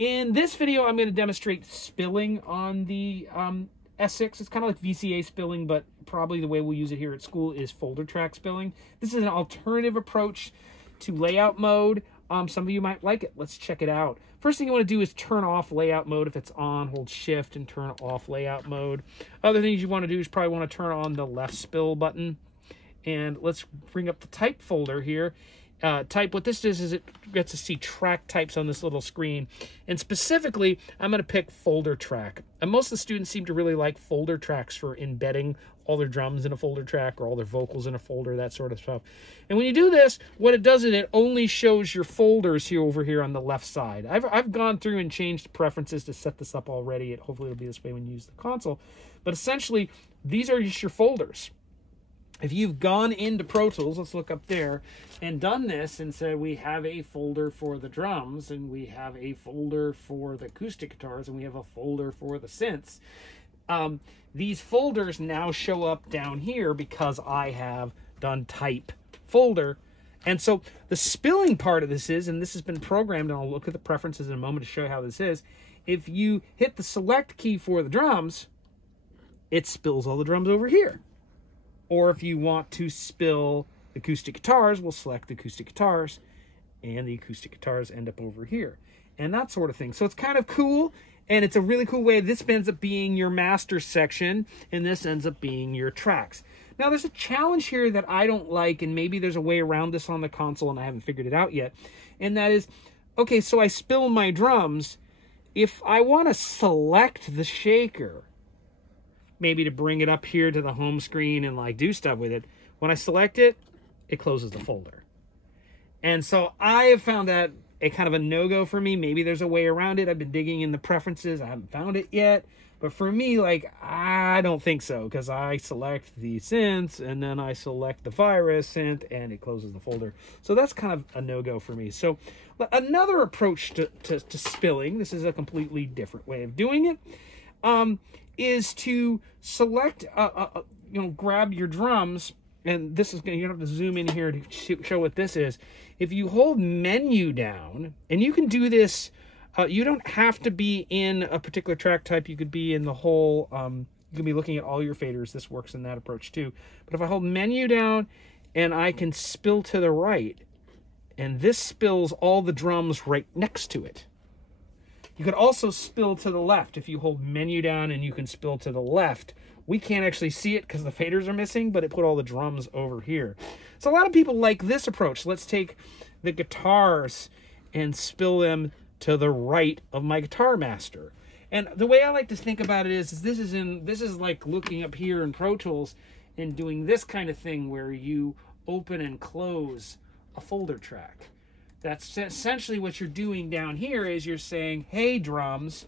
In this video, I'm going to demonstrate spilling on the S6. It's kind of like VCA spilling, but probably the way we'll use it here at school is folder track spilling. This is an alternative approach to layout mode. Some of you might like it. Let's check it out. First thing you want to do is turn off layout mode. If it's on, hold shift and turn off layout mode. Other things you want to do is probably want to turn on the left spill button. And let's bring up the type folder here. Type, what this does is it gets to see track types on this little screen. And specifically, I'm going to pick folder track. And most of the students seem to really like folder tracks for embedding all their drums in a folder track or all their vocals in a folder, that sort of stuff. And when you do this, what it does is it only shows your folders here over here on the left side. I've gone through and changed preferences to set this up already. Hopefully it'll be this way when you use the console. But essentially, these are just your folders. If you've gone into Pro Tools, let's look up there, and done this and said we have a folder for the drums, and we have a folder for the acoustic guitars, and we have a folder for the synths, these folders now show up down here because I have done type folder. And so the spilling part of this is, and this has been programmed, and I'll look at the preferences in a moment to show you how this is, if you hit the select key for the drums, it spills all the drums over here. Or if you want to spill acoustic guitars, we'll select the acoustic guitars, and the acoustic guitars end up over here, and that sort of thing. So it's kind of cool, and it's a really cool way. This ends up being your master section, and this ends up being your tracks. Now, there's a challenge here that I don't like, and maybe there's a way around this on the console, and I haven't figured it out yet, and that is, okay, so I spill my drums. If I want to select the shaker, maybe to bring it up here to the home screen and like do stuff with it, when I select it, it closes the folder. And so I have found that a kind of a no-go for me. Maybe there's a way around it. I've been digging in the preferences. I haven't found it yet. But for me, like, I don't think so, because I select the synths and then I select the virus synth and it closes the folder. So that's kind of a no-go for me. So another approach to spilling, this is a completely different way of doing it, is to select, grab your drums, and this is going to, you're going to have to zoom in here to show what this is. If you hold menu down, and you can do this, you don't have to be in a particular track type. You could be in the whole, you can be looking at all your faders. This works in that approach too. But if I hold menu down, and I can spill to the right, and this spills all the drums right next to it. You could also spill to the left. If you hold menu down and you can spill to the left, we can't actually see it because the faders are missing, but it put all the drums over here. So a lot of people like this approach. Let's take the guitars and spill them to the right of my guitar master. And the way I like to think about it is this is like looking up here in Pro Tools and doing this kind of thing where you open and close a folder track. That's essentially what you're doing down here is you're saying, hey, drums,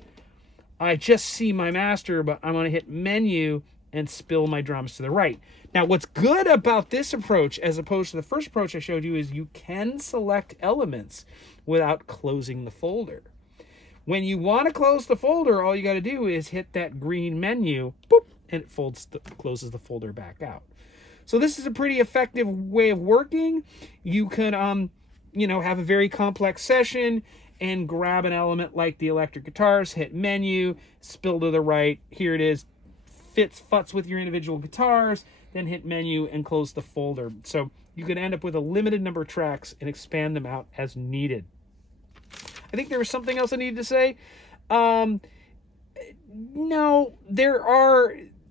I just see my master, but I'm going to hit menu and spill my drums to the right. Now, what's good about this approach, as opposed to the first approach I showed you, is you can select elements without closing the folder. When you want to close the folder, all you got to do is hit that green menu, boop, and it closes the folder back out. So this is a pretty effective way of working. You could, have a very complex session and grab an element like the electric guitars, hit menu, spill to the right. Here it is, futs with your individual guitars, then hit menu and close the folder. So you could end up with a limited number of tracks and expand them out as needed. I think there was something else I needed to say. No, there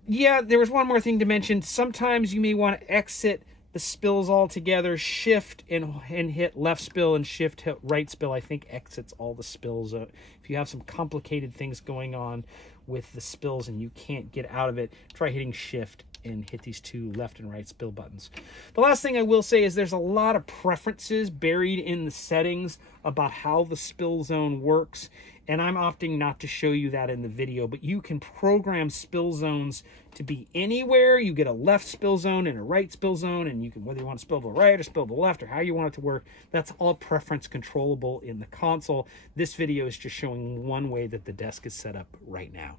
was one more thing to mention. Sometimes you may want to exit the spills altogether, shift and hit left spill and shift hit right spill. I think exits all the spills. If you have some complicated things going on with the spills and you can't get out of it, try hitting shift and hit these two left and right spill buttons. The last thing I will say is there's a lot of preferences buried in the settings about how the spill zone works, and I'm opting not to show you that in the video, but you can program spill zones to be anywhere. You get a left spill zone and a right spill zone, and you can, whether you want to spill to the right or spill to the left or how you want it to work, that's all preference controllable in the console. This video is just showing one way that the desk is set up right now.